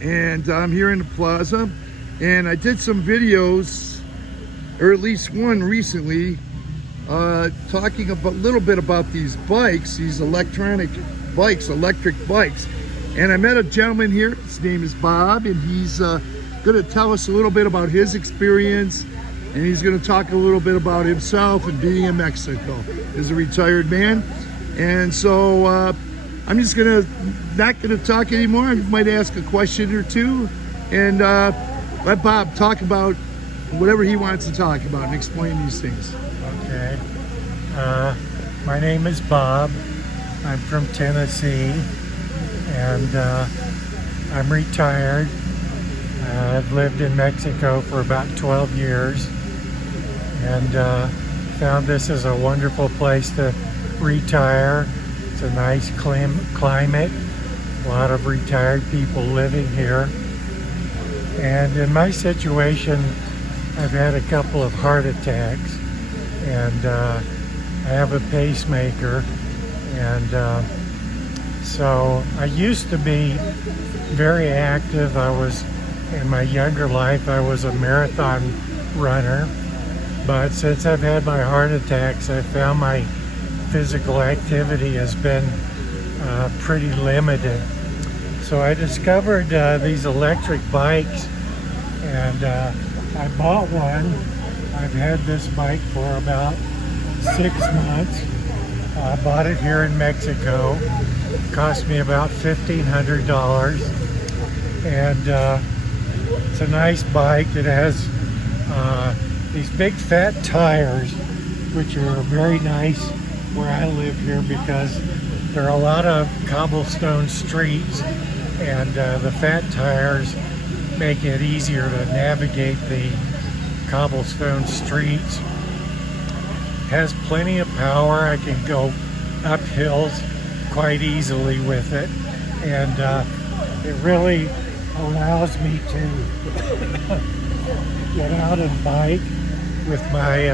and I'm here in the plaza, and I did some videos, or at least one recently, talking a little bit about these bikes, these electric bikes. And I met a gentleman here. His name is Bob, and he's going to tell us a little bit about his experience, and he's going to talk a little bit about himself and being in Mexico as a retired man. And so I'm just not gonna talk anymore. I might ask a question or two, and let Bob talk about whatever he wants to talk about and explain these things. Okay. My name is Bob. I'm from Tennessee, and I'm retired. I've lived in Mexico for about 12 years, and found this is a wonderful place to retire. It's a nice climate, a lot of retired people living here. And in my situation, I've had a couple of heart attacks, and I have a pacemaker, and so I used to be very active. In my younger life, I was a marathon runner, but since I've had my heart attacks, I found my physical activity has been pretty limited. So I discovered these electric bikes, and I bought one. I've had this bike for about 6 months. I bought it here in Mexico. It cost me about $1,500, and it's a nice bike. It has these big fat tires, which are very nice where I live here, because there are a lot of cobblestone streets, and the fat tires make it easier to navigate the cobblestone streets. It has plenty of power. I can go up hills quite easily with it, and it really allows me to get out and bike with my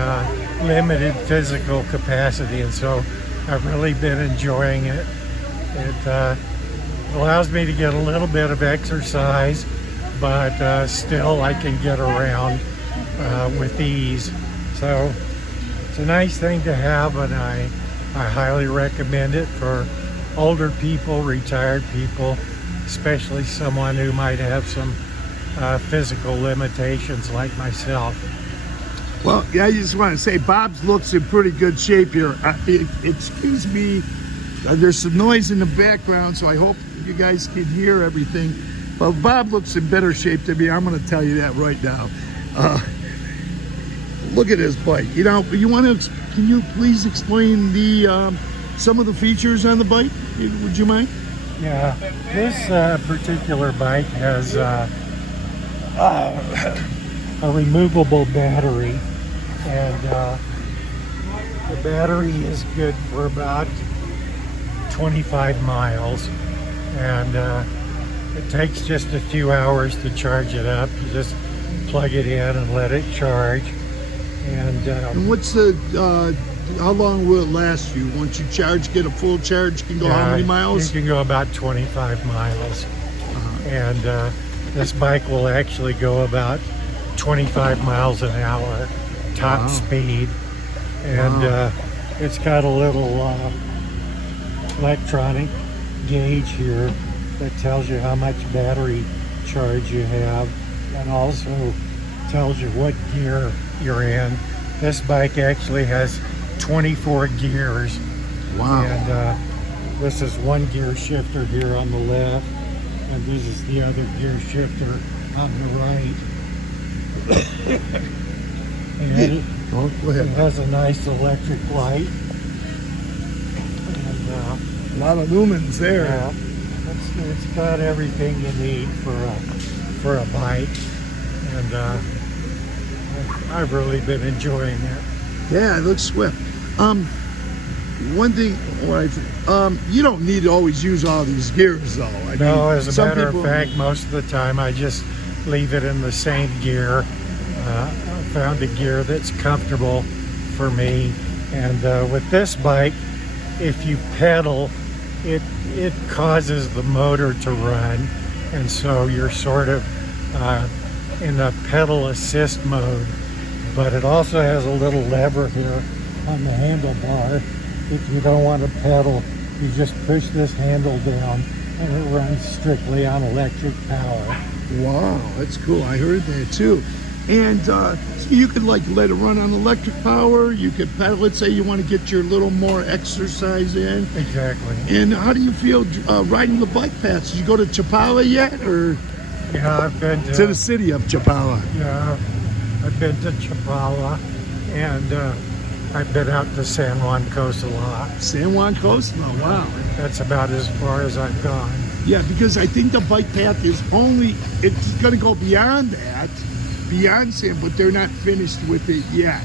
limited physical capacity, and so I've really been enjoying it. It allows me to get a little bit of exercise, but still I can get around with ease. So it's a nice thing to have, and I highly recommend it for older people, retired people, especially someone who might have some physical limitations like myself. Well, yeah, I just want to say Bob's looks in pretty good shape here. Excuse me, there's some noise in the background, so I hope you guys can hear everything. But Bob looks in better shape than me. I'm going to tell you that right now. Look at his bike. You know, can you please explain some of the features on the bike? Would you mind? Yeah, this particular bike has a removable battery, and the battery is good for about 25 miles, and it takes just a few hours to charge it up. You just plug it in and let it charge, and what's how long will it last you? Once you get a full charge, can go how many miles? You can go about 25 miles. And this bike will actually go about 25 miles an hour top speed. And it's got a little electronic gauge here that tells you how much battery charge you have, and also tells you what gear you're in. This bike actually has 24 gears. Wow. And this is one gear shifter here on the left, and this is the other gear shifter on the right. And go ahead. it has a nice electric light. And a lot of lumens there. Yeah, it's got everything you need for a bike, and I've really been enjoying it. Yeah, it looks swift. One thing, you don't need to always use all these gears, though. No, as a matter of fact, most of the time I just leave it in the same gear. I found a gear that's comfortable for me, and with this bike, if you pedal, it causes the motor to run, and so you're sort of in a pedal assist mode. But it also has a little lever here on the handlebar. If you don't want to pedal, you just push this handle down and it runs strictly on electric power. Wow, that's cool. I heard that too. And so you could like let it run on electric power. You could pedal. Let's say you want to get your little more exercise in. Exactly. And how do you feel riding the bike paths? Did you go to Chapala yet, or Yeah, I've been to the city of Chapala? Yeah, I've been to Chapala, and I've been out to San Juan Coast a lot. San Juan Coast? Oh, wow. That's about as far as I've gone. Yeah, because I think the bike path is it's going to go beyond that, beyond San, but they're not finished with it yet.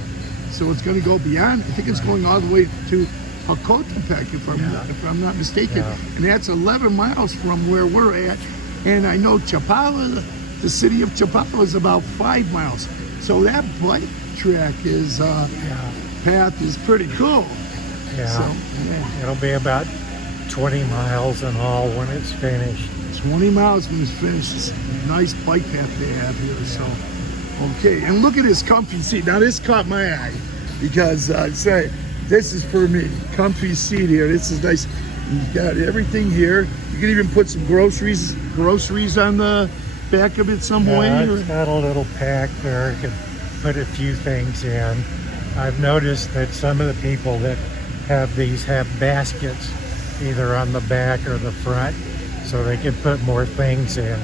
So it's going to go beyond. I think it's going all the way to Acotepec, if I'm not mistaken. Yeah. And that's 11 miles from where we're at. And I know Chapala, the city of Chapala, is about 5 miles. So that bike track is path is pretty cool. Yeah, So, yeah. it'll be about 20 miles in all when it's finished. 20 miles when it's finished. It's a nice bike path they have here. So, okay. And look at this comfy seat. Now, this caught my eye because say this is for me. Comfy seat here. This is nice. You've got everything here. You can even put some groceries on the back of it some way. It's got a little pack there. You can put a few things in. I've noticed that some of the people that have these have baskets either on the back or the front, so they can put more things in.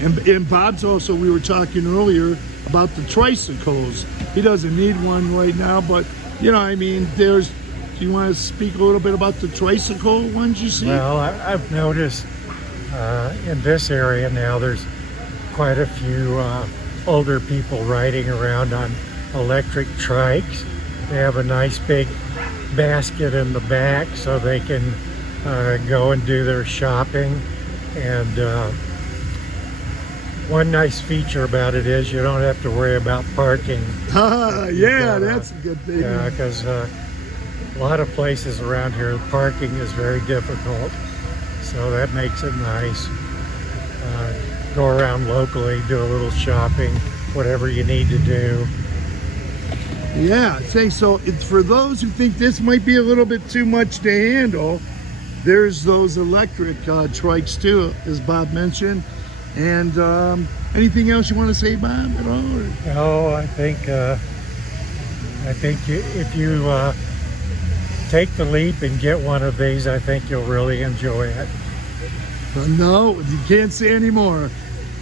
And Bob's also, we were talking earlier about the tricycles. He doesn't need one right now, but you know, I mean, do you want to speak a little bit about the tricycle ones you see? Well, I've noticed in this area now there's quite a few older people riding around on electric trikes. They have a nice big basket in the back so they can go and do their shopping. And one nice feature about it is you don't have to worry about parking. Yeah, that's a good thing. Yeah, because a lot of places around here, parking is very difficult. So that makes it nice. Go around locally, do a little shopping, whatever you need to do. Yeah, so it's for those who think this might be a little bit too much to handle. There's those electric trikes too, as Bob mentioned. And anything else you want to say, Bob, at all? Or? No, I think if you take the leap and get one of these, I think you'll really enjoy it. No, you can't say anymore.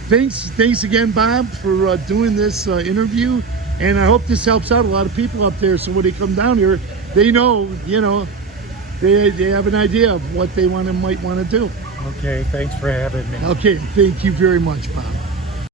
Thanks again, Bob, for doing this interview. And I hope this helps out a lot of people up there. So when they come down here, they know, they have an idea of what they might want to do. Okay, thanks for having me. Okay, thank you very much, Bob.